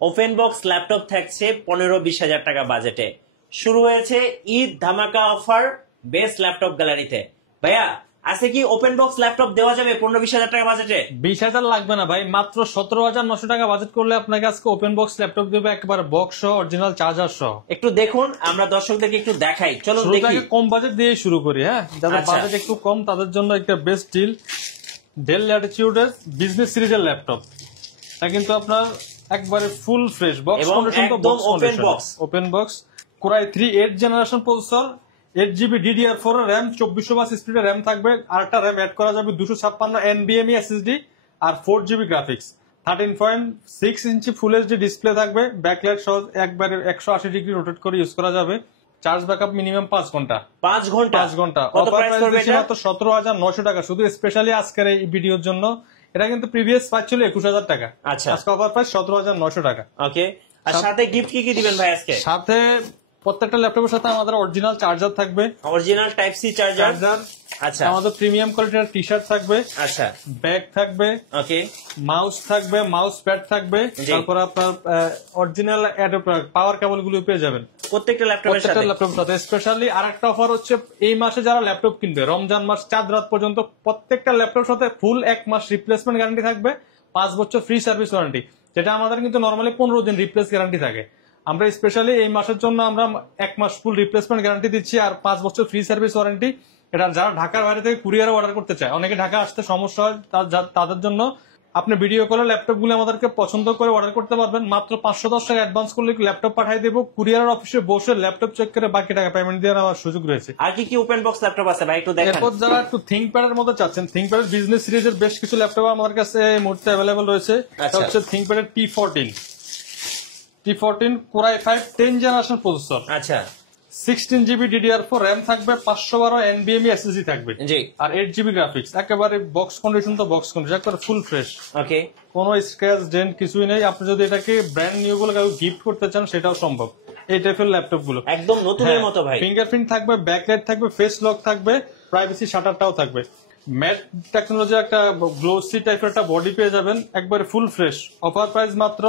Open box laptop থাকছে 15-20 হাজার টাকা বাজেটে। শুরু হয়েছে ঈদ ধামাকা অফার বেস্ট ল্যাপটপ গ্যালারিতে। ভাইয়া আছে কি ওপেন বক্স ল্যাপটপ দেওয়া যাবে 15-20 হাজার টাকা বাজেটে? 20,000 লাগবে না ভাই, মাত্র 17,900 টাকা বাজেট করলে আপনাকে আজকে ওপেন বক্স ল্যাপটপ দেবে, একবার বক্স সহ, অরিজিনাল চার্জার সহ। একটু দেখুন, আমরা দর্শকদেরকে একটু দেখাই, চলো দেখি। কম বাজেট দিয়ে শুরু করি। হ্যাঁ, যাদের আচ্ছা। বাজেট একটু কম তাদের জন্য একটা বেস্ট ডিল, ডেল ল্যাটিটিউডের বিজনেস সিরিজের ল্যাপটপ। এটা কিন্তু আপনার একবারে ফুল ফ্রেশ বক্স কন্ডিশন, তো box open box, open box. Core i 3 8 generation processor, 8GB DDR4 RAM, 2400 স্পিডের র্যাম থাকবে, আরেকটা র্যাম অ্যাড করা যাবে 256 NVMe SSD, আর 4GB গ্রাফিক্স। 13.6 ইঞ্চি ফুল এইচডি ডিসপ্লে থাকবে, ব্যাকলাইট সহ একবারে 180 ডিগ্রি রোটেট করে ইউজ করা যাবে। চার্জ ব্যাকআপ মিনিমাম 5 ঘন্টা। 5 ঘন্টা। অফার প্রাইস দিচ্ছি মাত্র 17,900 টাকা, শুধু স্পেশালি আজকের এই ভিডিওর জন্য। এটা কিন্তু প্রিভিয়াস প্রাইস ছিল 21,000 টাকা। আচ্ছা, আজকে অফার প্রাইস 17,900 টাকা। ওকে। আর সাথে গিফট কি দিবেন ভাই আজকে? সাথে প্রত্যেকটা ল্যাপটপের সাথে আমাদের অরিজিনাল চার্জার থাকবে, অরিজিনাল টাইপ সি চার্জার। আচ্ছা, আমাদের প্রিমিয়াম কোয়ালিটির টি শার্ট থাকবে। আচ্ছা, ব্যাগ থাকবে, ওকে, মাউস থাকবে, মাউস প্যাড থাকবে, তারপর আপনার অরিজিনাল পাওয়ার কেবল গুলো পেয়ে যাবেন প্রত্যেকটা ল্যাপটপের সাথে। স্পেশালি আরেকটা অফার হচ্ছে, এই মাসে যারা ল্যাপটপ কিনবে রমজান মাস চাঁদ রাত পর্যন্ত, প্রত্যেকটা ল্যাপটপের সাথে ফুল 1 মাস রিপ্লেসমেন্ট গ্যারান্টি থাকবে, 5 বছর ফ্রি সার্ভিস ওয়ারেন্টি, যেটা আমাদের কিন্তু নর্মালি 15 দিন রিপ্লেস গ্যারান্টি থাকে। আমরা স্পেশালি এই মাসের জন্য আমরা 1 মাস ফুল রিপ্লেসমেন্ট গ্যারান্টি দিচ্ছি, আর 5 বছর ফ্রি সার্ভিস ওয়ারেন্টি। এটা যারা ঢাকার বাইরে থেকে কুরিয়ারে অর্ডার করতে চায়, অনেকে ঢাকা আসতে সমস্যা হয়, তাদের জন্য আপনি ভিডিও কলে ল্যাপটপ গুলো আমাদেরকে পছন্দ করে অর্ডার করতে পারবেন। মাত্র 510 টাকা অ্যাডভান্স করলে ল্যাপটপ পাঠিয়ে দেবো, কুরিয়ার অফিসে বসে ল্যাপটপ চেক করে বাকি টাকা পেমেন্ট দেওয়ার আমার সুযোগ রয়েছে। আর কি কি ওপেন বক্স ল্যাপটপ আছে ভাই একটু দেখান। এরপর যারা একটু থিংকপ্যাড এর মধ্যে চাচ্ছেন, থিংকপ্যাড এর বিজনেস সিরিজের বেশ কিছু ল্যাপটপ আমাদের কাছে এই মুহূর্তে অ্যাভেলেবল রয়েছে। এটা হচ্ছে থিংকপ্যাড এর T14 কোরাই 5 10 জেনারেশন প্রসেসর। আচ্ছা, 16GB DDR4 র্যাম থাকবে, 512 NVMe SSD থাকবে, জি, আর 8GB গ্রাফিক্স। একেবারে বক্স কন্ডিশন, তো বক্স কন্ডিশন একেবারে ফুল ফ্রেশ, ওকে, কোনো স্ক্র্যাচ ডেন্ট কিছুই নেই। আপনি যদি এটাকে ব্র্যান্ড নিউ বলে কাউকে গিফট করতে চান সেটাও সম্ভব। এই টাইপের ল্যাপটপ গুলো একদম নতুনের মতো ভাই। ফিঙ্গারপ্রিন্ট থাকবে, ব্যাকলাইট থাকবে, ফেস লক থাকবে, প্রাইভেসি শাটারটাও থাকবে। ম্যাট টেকনোলজি একটা গ্লোসি টাইপের একটা বডি পেয়ে যাবেন, একবারে ফুল ফ্রেশ। অফার প্রাইস মাত্র,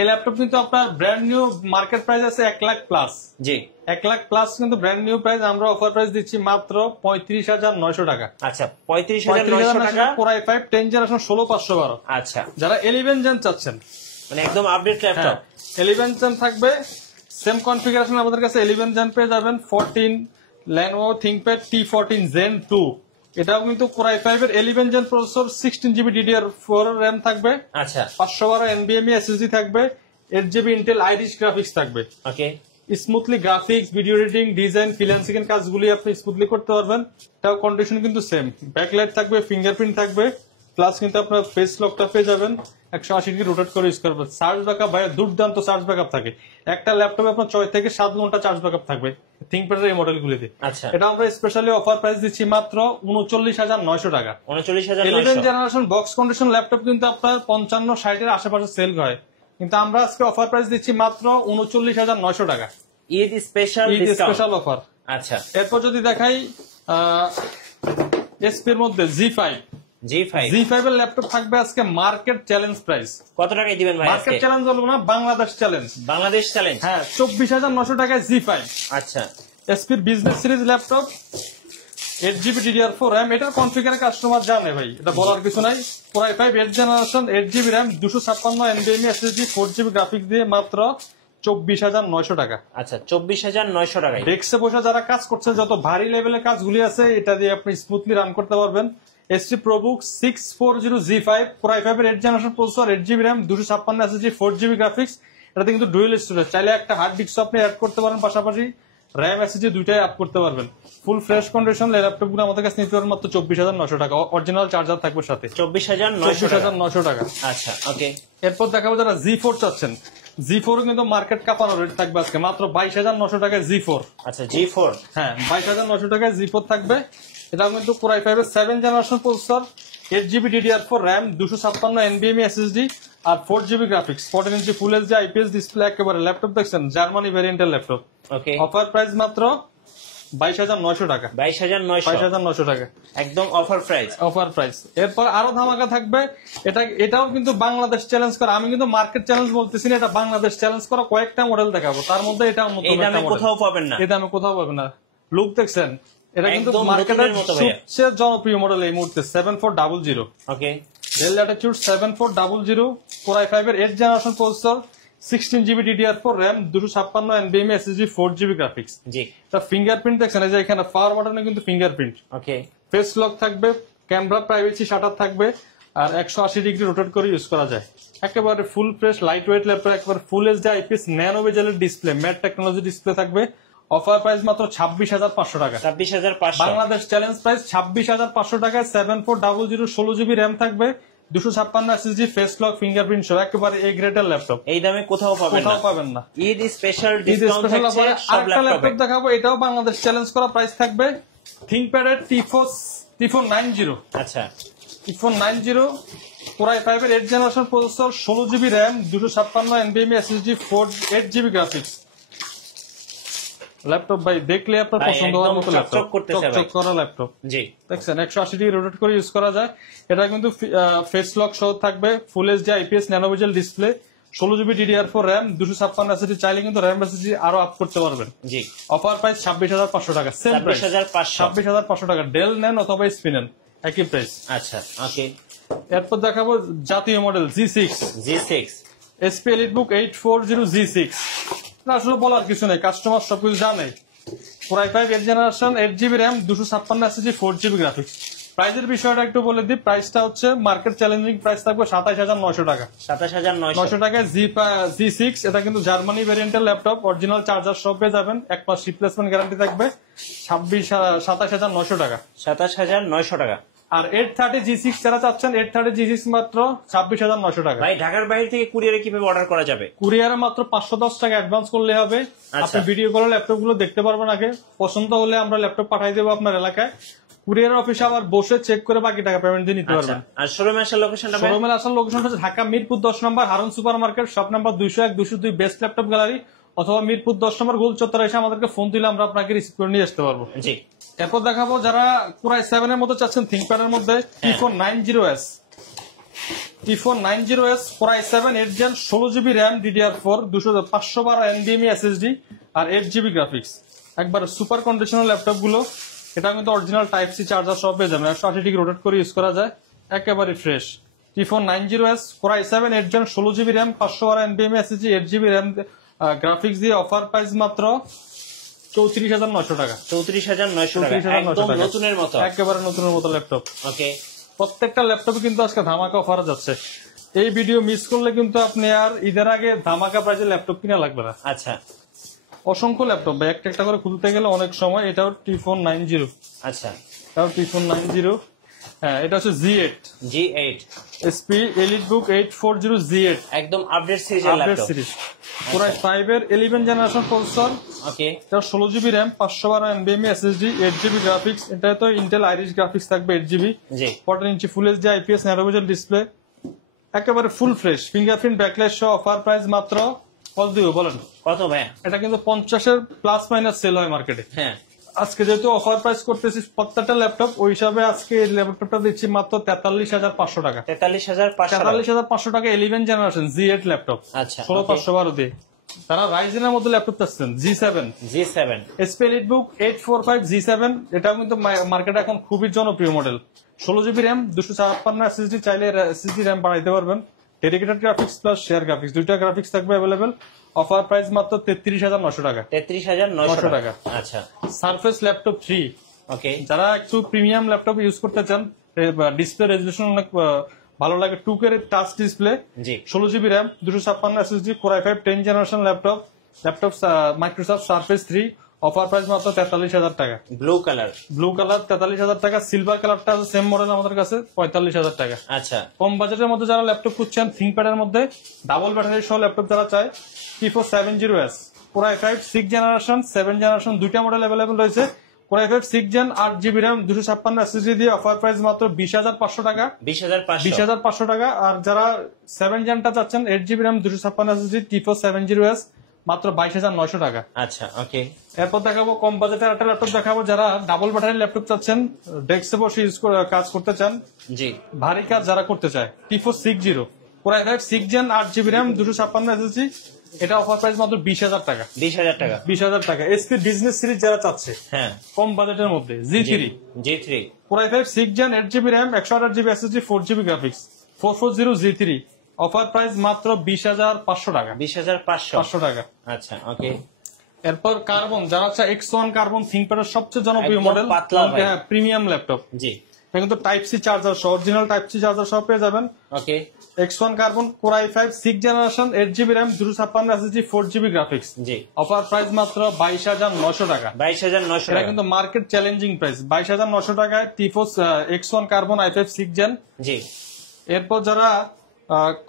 এই ল্যাপটপ কিন্তু আপনার ব্র্যান্ড নিউ মার্কেট প্রাইস আছে 1 লাখ প্লাস। জি, 1 লাখ প্লাস কিন্তু ব্র্যান্ড নিউ প্রাইস, আমরা অফার প্রাইস দিচ্ছি মাত্র 35,900 টাকা। আচ্ছা, 35,900 টাকা। Core i 5 10 generation 16512। আচ্ছা, যারা 11 জেন চাচ্ছেন, মানে একদম আপডেট ল্যাপটপ, 11 জেন থাকবে, সেম কনফিগারেশন আমাদের কাছে 11 জেন পেয়ে যাবেন। 14 Lenovo ThinkPad T14 Zen 2, এটাও কিন্তু কোরাই 5 এর 11 gen processor, 16GB DDR4 RAM থাকবে, আচ্ছা, 512 NVMe SSD থাকবে, 8GB Intel Iris গ্রাফিক্স থাকবে। Okay, smoothly graphics, video editing, design, freelancing এর কাজগুলি আপনি স্মুথলি করতে পারবেন। এটাও কন্ডিশন কিন্তু সেম, ব্যাকলাইট থাকবে, ফিঙ্গারপ্রিন্ট থাকবে, প্লাস কিন্তু আপনার ফেস লকটা পেয়ে যাবেন, 180 ডিগ্রি রোটেট করে ইউজ করবেন। চার্জ ব্যাকআপ ভাই দুর্দান্ত চার্জ ব্যাকআপ থাকে, একটা ল্যাপটপে আপনার 6 থেকে 7 ঘন্টা চার্জ ব্যাকআপ থাকবে থিংকপ্যাডের এই মডেলগুলিতে। আচ্ছা, এটা আমরা স্পেশালি অফার প্রাইস দিচ্ছি মাত্র 39,900 টাকা। 39,900। 11 জেনারেশন বক্স কন্ডিশন ল্যাপটপ কিন্তু আপনার 55-60 এর আশেপাশে সেল হয়, কিন্তু আমরা আজকে অফার প্রাইস দিচ্ছি মাত্র 39,900 টাকা। Eid special offer. আচ্ছা, এরপর যদি দেখাই এসপির মধ্যে G5 এর ল্যাপটপ থাকবে আজকে মার্কেট চ্যালেঞ্জ প্রাইস। কত টাকায় দিবেন ভাই? মার্কেট চ্যালেঞ্জ বলবো না, বাংলাদেশ চ্যালেঞ্জ। হ্যাঁ, 24,900 টাকায় G5। আচ্ছা, এসপির business series laptop, 8GB DDR4 RAM, এটার কনফিগারে কাস্টমার জানে ভাই, এটা বলার কিছু নাই। Core i 5 8 generation, 8GB RAM, 256 NVMe SSD, 4GB graphics দিয়ে মাত্র 24,900 টাকা। আচ্ছা, 24,900 টাকায়। ডেস্কে বসে যারা কাজ করছেন, যত ভারী লেভেলের কাজগুলি আছে, এটা দিয়ে আপনি স্মুথলি রান করতে পারবেন। এসটি প্রোবুক 640 G5 কোরাই 5 এর 8 generation processor, 8GB RAM, 256 SSD, 4GB graphics. এটাতে কিন্তু ডুয়েল স্টোরেজ, চাইলে একটা হার্ড ডিস্ক আপনি অ্যাড করতে পারেন, পাশাপাশি র্যাম SSD দুইটাই আপ করতে পারবেন। ফুল ফ্রেশ কন্ডিশন ল্যাপটপ গুলো আমাদের কাছে নিতে পারেন মাত্র 24,900 টাকা। অরিজিনাল চার্জার থাকবে সাথে, 24,900 টাকা। আচ্ছা, ওকে। এরপর দেখাবো যারা G4 চাচ্ছেন, G4 কিন্তু মার্কেট কাঁপানো রেট থাকবে আজকে মাত্র 22,900 টাকায় G4। আচ্ছা, G4, হ্যাঁ, 22,900 টাকায় G4 থাকবে। এটা কিন্তু কোরাই 5 এর 7 generation processor, 8GB DDR4 RAM, 256 NVMe SSD, আর 4GB graphics, 14 inch full HD IPS display. একেবারে ল্যাপটপ দেখছেন, জার্মানি ভ্যারিয়েন্টের ল্যাপটপ। ওকে, অফার প্রাইস মাত্র 22,900 টাকা। 22,900 22,900 টাকা একদম অফার প্রাইস। Offer price. এরপর আরো ধামাকা থাকবে, এটাও কিন্তু বাংলাদেশ চ্যালেঞ্জ করা, আমি কিন্তু মার্কেট চ্যালেঞ্জ বলতেছি না, এটা বাংলাদেশ চ্যালেঞ্জ করা কয়েকটা মডেল দেখাবো, তার মধ্যে এটা অন্যতম এই দামে একটা মডেল। কোথাও পাবেন না, এই দামে কোথাও পাবেন না। লুক দেখছেন, এটা কিন্তু একদম মার্কেটের নতুনের মতো ভাইয়া। সবচেয়ে জনপ্রিয় মডেল এই মুহূর্তে 7400। ওকে, ডেল ল্যাটিটিউড 7400 Core i5 এর 8th generation processor, 16GB DDR4 RAM, 256 NVMe SSD, 4GB graphics. জি এটা ফিঙ্গারপ্রিন্ট দেখছেন, এই যে এখানে পাওয়ার বাটনে কিন্তু ফিঙ্গারপ্রিন্ট, ওকে, ফেস লক থাকবে, ক্যামেরা প্রাইভেসি শাটার থাকবে, আর 180 ডিগ্রি রোটেট করে ইউজ করা যায়। একেবারে full fresh light weight laptop, একেবারে ফুল এইচডি IPS ন্যানো বেজেলের ডিসপ্লে, ম্যাট টেকনোলজি ডিসপ্লে থাকবে। অফার প্রাইস মাত্র 26,500 টাকা। 26,500 বাংলাদেশ চ্যালেঞ্জ প্রাইস 26,500 টাকায় 7400 16GB RAM থাকবে, 256 SSD, ফেস লক, ফিঙ্গারপ্রিন্ট সহ একেবারে এ গ্রেডের ল্যাপটপ। এই দামে কোথাও পাবেন না, কোথাও পাবেন না। Eid special Eid discount special থাকছে অফারে সব আরেকটা ল্যাপটপে। ল্যাপটপ দেখাবো, এটাও বাংলাদেশ চ্যালেঞ্জ করা প্রাইস থাকবে। থিংকপ্যাড T490, আচ্ছা, T490 Core i5 এর 8th generation processor, 16GB RAM, 256 NVMe SSD, 8GB graphics. Laptop ভাই দেখলে আপনার ভাই, পছন্দ হওয়ার একদম মতো চকচক ল্যাপটপ, করতেছে ভাই। চকচক করা ল্যাপটপ। জি দেখছেন 180 ডিগ্রি রোটেট করে ইউজ করা যায়। এটা কিন্তু ফেস লক সহ থাকবে, ফুল HD IPS nano bezel display, 16GB DDR4 RAM, 256 SSD, চাইলে কিন্তু RAM SSD আরো আপ করতে পারবেন। জি, অফার প্রাইস 26,500 টাকা, সেম প্রাইস 26,500 26,500 টাকা। ডেল নেন অথবা স্পিন নেন, একই প্রাইস। আচ্ছা, ওকে, এরপর দেখাবো জাতীয় model G6 G6 SP EliteBook 840 G6। না আসলে বলার কিছু নেই, কাস্টমার সবকিছু জানে। Core i5 8th generation, 8GB RAM, 256 SSD, 4GB graphics. প্রাইসের বিষয়টা একটু বলে দিই, প্রাইসটা হচ্ছে মার্কেট চ্যালেঞ্জিং প্রাইস থাকবে 27,900 টাকা। 27,900 টাকায় G6। এটা কিন্তু জার্মানি ভ্যারিয়েন্টের ল্যাপটপ, অরিজিনাল চার্জার সহ পেয়ে যাবেন, 1 মাস রিপ্লেসমেন্ট গ্যারান্টি থাকবে। 27,900 টাকা। 27,900 টাকা। আর 830 G6 যারা চাচ্ছেন, 830 G6 মাত্র 26,900 টাকা। ভাই ঢাকার বাইরে থেকে কুরিয়ারে কিভাবে অর্ডার করা যাবে? কুরিয়ারে মাত্র 510 টাকা অ্যাডভান্স করলে হবে। আচ্ছা। আপনি ভিডিও কলে ল্যাপটপ গুলো দেখতে পারবেন আগে, পছন্দ হলে আমরা ল্যাপটপ পাঠাই দেবো আপনার এলাকায়। কুরিয়ার অফিসে আবার বসে চেক করে বাকি টাকা পেমেন্ট দিয়ে নিতে আচ্ছা, পারবেন। আর শোরুমে আসার লোকেশনটা? শোরুমের আসার লোকেশন হচ্ছে ঢাকা মিরপুর 10 নম্বর Harun super market, shop number 201 202, best laptop gallery, অথবা মিরপুর 10 নম্বর গোল চত্বরে এসে আমাদেরকে ফোন দিলে আমরা আপনাকে রিসিভ করে নিয়ে আসতে পারবো। জি, এরপর দেখাবো যারা Core i7 এর মধ্যে চাচ্ছেন, থিংকপ্যাড এর মধ্যে T490S Core i7 8th Gen, 16GB RAM, DDR4, 512 NVMe SSD, আর 8GB গ্রাফিক্স। একবার সুপার কন্ডিশনাল ল্যাপটপ গুলো, এটা কিন্তু অরিজিনাল টাইপ সি চার্জার সব পেয়ে যাবেন, 180 ডিগ্রি রোটেট করে ইউজ করা যায়, একেবারে fresh. T490S Core i7 8th Gen, 16GB RAM, 512 NVMe SSD, 8GB RAM graphics দিয়ে অফার প্রাইস মাত্র 34,900 টাকা। 34,900 টাকা, 34,900 একদম টাকা। নতুনের মতো। একেবারে নতুনের মতো ল্যাপটপ। ওকে, প্রত্যেকটা ল্যাপটপে কিন্তু আজকে ধামাকা অফার যাচ্ছে। এই ভিডিও মিস করলে কিন্তু আপনি আর ঈদের আগে ধামাকা প্রাইজে ল্যাপটপ কিনা লাগবে না। আচ্ছা অসংখ্য ল্যাপটপ ভাই, একটা একটা করে খুলতে গেলে অনেক সময়। এটাও T490, আচ্ছা, এটাও T490। হ্যাঁ, এটা হচ্ছে G8 G8 SP EliteBook 840 G8, একদম আপডেট সিরিজের update laptop. Series. Core i5 এর 11th জেনারেশন প্রসেসর, ওকে, এটা 16GB RAM, 512 NVMe SSD, 8GB graphics. এটা তো ইন্টেল আইরিশ গ্রাফিক্স থাকবে, 8GB, জি 14 inch full HD IPS nano bezel display, একেবারে full fresh, fingerprint backlight সহ। অফার প্রাইস মাত্র কত দিব বলেন? কত ভাইয়া? এটা কিন্তু 50-এর প্লাস মাইনাস সেল হয় মার্কেটে। হ্যাঁ, আজকে যেহেতু অফার প্রাইস করতেছি প্রত্যেকটা ল্যাপটপ, ওই হিসাবে আজকে এই ল্যাপটপটা দিচ্ছি মাত্র 43,500 টাকা। 43,500 টাকা। 43,500 টাকা 11th জেনারেশন G8 ল্যাপটপ, আচ্ছা, 16,512 দিয়ে। তারা রাইজেনের মধ্যে ল্যাপটপ চাচ্ছেন, G7 SP EliteBook 845 G7। এটাও কিন্তু মার্কেটে এখন খুবই জনপ্রিয় মডেল। 16GB RAM, 256 SSD, চাইলে SSD RAM বাড়াইতে পারবেন। Dedicated graphics plus share graphics, দুইটা গ্রাফিক্স থাকবে অ্যাভেলেবেল। অফার প্রাইস মাত্র 33,900 টাকা। 33,900 টাকা। আচ্ছা, সারফেস ল্যাপটপ 3, ওকে, যারা একটু প্রিমিয়াম ল্যাপটপ ইউজ করতে চান, ডিসপ্লে রেজলিউশন অনেক ভালো লাগে, 2K টাচ ডিসপ্লে, জি 16GB RAM, 256 SSD, Core i5 10th generation laptop Microsoft surface 3। Offer price মাত্র 43,000 টাকা। ব্লু কালার, ব্লু কালার 43,000 টাকা। সিলভার কালারটা আছে সেম মডেল আমাদের কাছে, 45,000 টাকা। আচ্ছা, কম বাজেটের মধ্যে যারা ল্যাপটপ খুঁজছেন, থিংকপ্যাড এর মধ্যে ডাবল ব্যাটারি সহ ল্যাপটপ যারা চায়, T470S Core i5 6th generation 7th generation, দুইটা মডেল অ্যাভেলেবল রয়েছে। Core i5 6th Gen, 8GB RAM, 256 SSD দিয়ে অফার প্রাইস মাত্র 20,500 টাকা। 20,500 টাকা। আর যারা 7th Gen টা চাচ্ছেন, 8GB RAM, 256 SSD, T470S মাত্র 22,900 টাকা। আচ্ছা ওকে। এরপর দেখাবো কম বাজেটের একটা ল্যাপটপ দেখাবো, যারা ডাবল ব্যাটারি ল্যাপটপ চাচ্ছেন, ডেস্কে বসে কাজ করতে চান, জি ভারী কাজ যারা করতে চায়, T460 Core i5 6 Gen 8GB RAM 256 SSD, এটা অফার প্রাইস মাত্র 20,000 টাকা। 20,000 টাকা। 20,000 টাকা। এসপি বিজনেস সিরিজ যারা চাচ্ছে হ্যাঁ কম বাজেটের মধ্যে, G3 G3 Core i5 6 Gen 8GB RAM 128GB SSD 4GB graphics 440 G3, offer price মাত্র 20,500 টাকা। 20,500 টাকা। আচ্ছা ওকে। এরপর কার্বন যারা চায় X1 কার্বন থিংকপ্যাডের সবচেয়ে জনপ্রিয় একদম মডেল, পাতলা ভাই। প্রিমিয়াম ল্যাপটপ, জি এটা কিন্তু টাইপ সি চার্জার সহ, অরিজিনাল টাইপ সি চার্জার সহ পেয়ে যাবেন। Okay X1 carbon Core i5 6 generation 8GB RAM 256 SSD 4GB graphics, জি অফার প্রাইস মাত্র 22,900 টাকা। 22,900 এটা টাকা। কিন্তু মার্কেট চ্যালেঞ্জিং প্রাইস, 22,900 টাকায় T4 X1 carbon i5 6 gen. জি এরপর যারা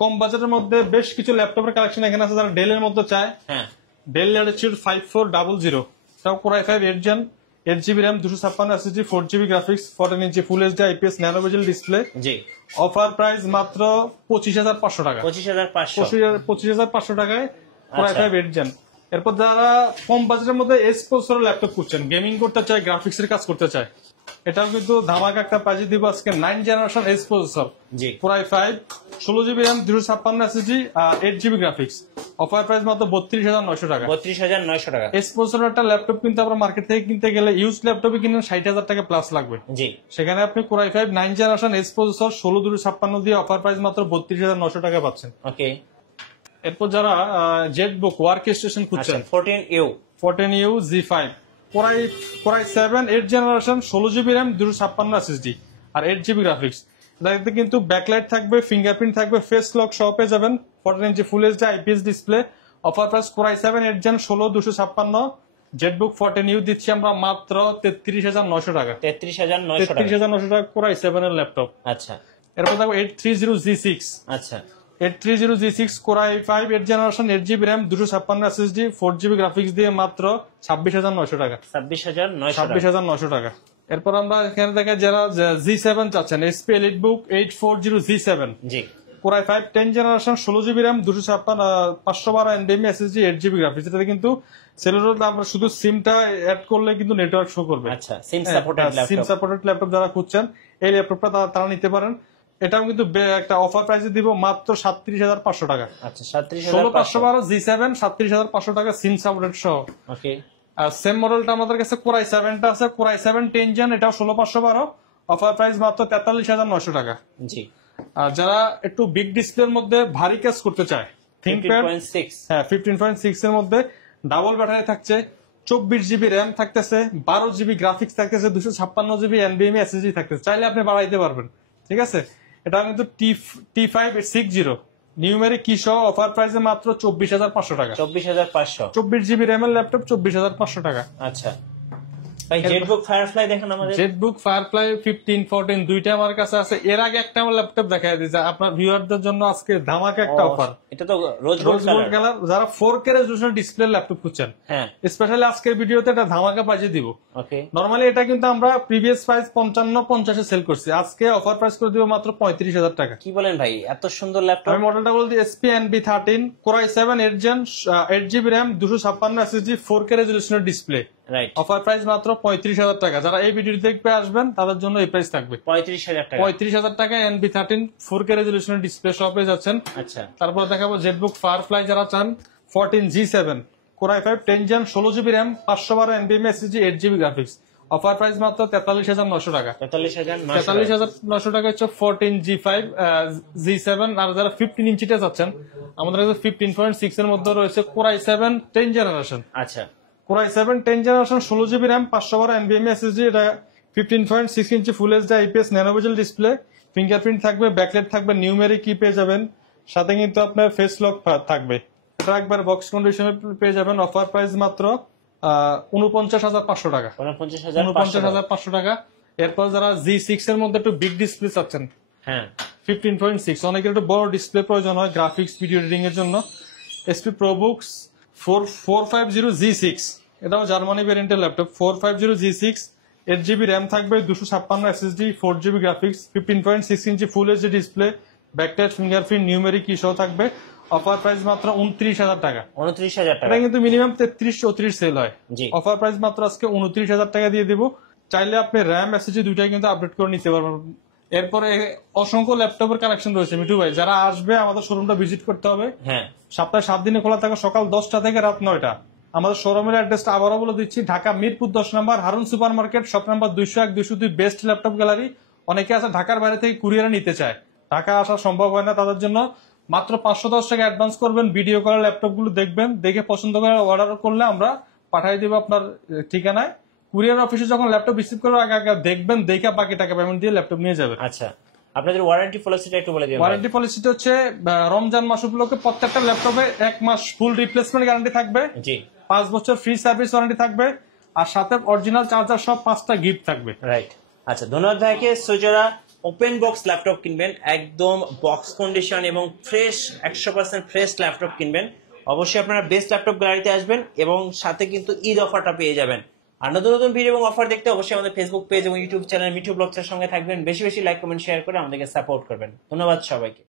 কম বাজেটের মধ্যে বেশ কিছু ল্যাপটপের কালেকশন এখানে আছে, যারা ডেলের মধ্যে চায়, হ্যাঁ ডেল ল্যাটিটিউড 5400, তাও Core i5 8 gen 8GB RAM 256 SSD 4GB graphics 14 inch full HD IPS nano bezel display, জি অফার প্রাইস মাত্র 25,500 টাকা। 25,500 25,500 টাকায় Core আচ্ছা। i5 8 gen. এরপর যারা কম বাজেটের মধ্যে এস প্রসেসরের ল্যাপটপ খুঁজছেন, গেমিং করতে চায়, গ্রাফিক্স এর কাজ করতে চায়, এটাও কিন্তু ধামাকা একটা প্রাইজে দিব আজকে। 9 জেনারেশন এস প্রসেসর জি Core i5 16GB RAM 256 SSD 8GB graphics, offer price মাত্র 32,900 টাকা। 32,900 টাকা। এস প্রসেসরের একটা ল্যাপটপ কিন্তু আমরা মার্কেট থেকে কিনতে গেলে ইউজ ল্যাপটপে কিনেন 60,000 টাকা প্লাস লাগবে, জি সেখানে আপনি Core i5 9 generation S processor 16/256 দিয়ে অফার প্রাইস মাত্র 32,900 টাকা পাচ্ছেন। ওকে। এরপর যারা জেটবুক ওয়ার্ক স্টেশন আচ্ছা খুঁজছেন, 14U 14U Z5 Core i7 8 generation 16GB RAM 256 SSD আর 8GB গ্রাফিক্স, এটাতে কিন্তু ব্যাকলাইট থাকবে, ফিঙ্গারপ্রিন্ট থাকবে, ফেস লক সহ পেয়ে যাবেন, 14 inch full HD IPS display, offer price Core i7 8 gen 16/256 Jetbook 14U দিচ্ছি আমরা মাত্র 33,900 টাকা। 33,900 টাকা। 33,900 টাকা Core i7 এর ল্যাপটপ। আচ্ছা এরপর দেখো 830 G6 আচ্ছা 830 G6 Core i5 8 generation 8GB RAM 256 SSD 4GB graphics দিয়ে মাত্র 26,900 টাকা। 26,900 টাকা। এরপর আমরা এখানে দেখা যারা G7 চাচ্ছেন, SP EliteBook 840 G7 জি Core i5 10 generation 16GB RAM 512 NVMe SSD 8GB graphics, এটাতে কিন্তু সেলুলার আমরা শুধু সিমটা অ্যাড করলে কিন্তু নেটওয়ার্ক শো করবে। আচ্ছা সিম সাপোর্টেড সিম ল্যাপটপ। সাপোর্টেড ল্যাপটপ যারা খুঁজছেন এই ল্যাপটপটা তারা নিতে পারেন। এটাও কিন্তু একটা অফার প্রাইসে দিব মাত্র 37,500 টাকা। আচ্ছা 37,500 16,512 G7 37,500 টাকা সিম সাপোর্টেড সহ। ওকে। আর সেম মডেলটা আমাদের কাছে Core i7 টা আছে, Core i7 10 জেন, এটাও 16,512, অফার প্রাইস মাত্র 43,900 টাকা। জি আর যারা একটু বিগ ডিসপ্লের মধ্যে ভারী কাজ করতে চায়, থিংকপ্যাড 15.6 হ্যাঁ 15.6 এর মধ্যে ডাবল ব্যাটারি থাকছে, 24GB RAM থাকতেছে, 12GB গ্রাফিক্স থাকতেছে, 256GB NVMe SSD থাকতেছে, চাইলে আপনি বাড়াইতে পারবেন, ঠিক আছে। এটা কিন্তু T560 নিউমেরিক কি সহ অফার প্রাইসে মাত্র 24,500 টাকা। 24,500 24GB RAM এর ল্যাপটপ 24,500 টাকা। আচ্ছা ভাই জেটবুক ফায়ারফ্লাই দেখেন আমাদের। জেটবুক ফায়ারফ্লাই 15 14 দুইটা আমার কাছে আছে। এর আগে একটা আমার ল্যাপটপ দেখাই দিয়েছে আপনার ভিউয়ারদের জন্য আজকে ধামাকা একটা অফার। এটা তো রোজ রোজ গোল্ড গোল্ড কালার, যারা 4K রেজোলিউশন ডিসপ্লে ল্যাপটপ খুঁজছেন, হ্যাঁ স্পেশালি আজকের ভিডিওতে একটা ধামাকা প্রাইসে দিব। ওকে। নরমালি এটা কিন্তু আমরা প্রিভিয়াস প্রাইস 55-50 এ সেল করছি, আজকে অফার প্রাইস করে দিব মাত্র 35,000 টাকা। কি বলেন ভাই, এত সুন্দর ল্যাপটপ। আমি মডেলটা বলছি SP NB13 Core i7 8 gen 8GB RAM 256 SSD 4K রেজোলিউশনের ডিসপ্লে, রাইট। অফার প্রাইস মাত্র 35,000 টাকা। যারা এই ভিডিও দেখতে আসবেন তাদের জন্য এই প্রাইস থাকবে 35,000 টাকা। 35,000 টাকা NB13 4K রেজোলিউশনের ডিসপ্লে শপে যাচ্ছেন। আচ্ছা তারপর দেখাবো জেটবুক ফায়ারফ্লাই যারা চান, 14 G7 Core i5 10 gen 16GB RAM 512 NVMe SSD 8GB graphics, offer price মাত্র 43,900 টাকা। 43,900 টাকা হচ্ছে 14 G5 G7। আর যারা 15 ইঞ্চিটা চাচ্ছেন, আমাদের কাছে 15.6 এর মধ্যে রয়েছে Core i7 10 জেনারেশন। আচ্ছা Core i7 10 generation 16GB RAM 512 NVMe SSD, এটা 15.6 inch full HD IPS nano bezel display, fingerprint থাকবে, ব্যাকলাইট থাকবে, নিউমেরিক কি পেয়ে যাবেন, সাথে কিন্তু আপনার ফেস লক থাকবে। এটা একবার বক্স কন্ডিশনে পেয়ে যাবেন, অফার প্রাইস মাত্র 49,500 টাকা। 49,500 টাকা। এরপর যারা G6 এর মধ্যে একটু বিগ ডিসপ্লে চাচ্ছেন, হ্যাঁ 15.6, অনেকের একটু বড় ডিসপ্লে প্রয়োজন হয় গ্রাফিক্স ভিডিও এডিটিং এর জন্য, SP ProBooks 450 G6, এটাও Germany ভ্যারিয়েন্টের laptop, 450 G6 8GB RAM থাকবে, 256 SSD 4GB graphics, 15.6 inch full HD display, backlight, fingerprint, numeric key সহ থাকবে, অফার প্রাইস মাত্র 29,000 টাকা। 29,000 টাকা। এটা কিন্তু মিনিমাম 33-34 সেল হয়। জি। অফার প্রাইস মাত্র আজকে 29,000 টাকা দিয়ে দিব। চাইলে আপনি র্যাম এসএসডি দুইটাই কিন্তু আপডেট করে নিতে পারবেন। এরপরে অসংখ্য ল্যাপটপের কালেকশন রয়েছে মিঠু ভাই, যারা আসবে আমাদের শোরুমটা ভিজিট করতে হবে। হ্যাঁ, সপ্তাহে 7 দিনে খোলা থাকে, সকাল 10টা থেকে রাত 9টা। আমাদের শোরুমের অ্যাড্রেসটা আবারও বলে দিচ্ছি, ঢাকা মিরপুর 10 নম্বর Harun super market, shop number 201-202, best laptop gallery. অনেকে আছে ঢাকার বাইরে থেকে কুরিয়ারে নিতে চায়, ঢাকা আসা সম্ভব হয় না, তাদের জন্য মাত্র 510 টাকা অ্যাডভান্স করবেন, ভিডিও কলে ল্যাপটপ গুলো দেখবেন, দেখে পছন্দ করে অর্ডার করলে আমরা পাঠিয়ে দিব আপনার ঠিকানায়। কুরিয়ার অফিসে যখন ল্যাপটপ রিসিভ করবে আগে আগে দেখবেন, দেখে বাকি টাকা পেমেন্ট দিয়ে ল্যাপটপ নিয়ে যাবেন। আচ্ছা, আপনাদের ওয়ারেন্টি পলিসিটা একটু বলে দিন। ওয়ারেন্টি পলিসিটা হচ্ছে রমজান মাস উপলক্ষে প্রত্যেকটা ল্যাপটপে 1 মাস ফুল রিপ্লেসমেন্ট গ্যারান্টি থাকবে, জি, 5 বছর ফ্রি সার্ভিস ওয়ারেন্টি থাকবে, আর সাথে অরিজিনাল চার্জার সব 5টা গিফট থাকবে। রাইট। আচ্ছা, ধন্যবাদ ভাইকে। সো যারা ওপেন বক্স ল্যাপটপ কিনবেন, একদম বক্স কন্ডিশন এবং ফ্রেশ 100% ফ্রেশ ল্যাপটপ কিনবেন, অবশ্যই আপনারা বেস্ট ল্যাপটপ গ্যালারিতে আসবেন এবং সাথে কিন্তু ঈদ অফারটা পেয়ে যাবেন। আর নতুন নতুন ভিডিও এবং অফার দেখতে অবশ্যই আমাদের ফেসবুক পেজ এবং ইউটিউব চ্যানেল মিঠু ব্লগসের সঙ্গে থাকবেন। বেশি বেশি লাইক কমেন্ট শেয়ার করে আমাদেরকে সাপোর্ট করবেন। ধন্যবাদ সবাইকে।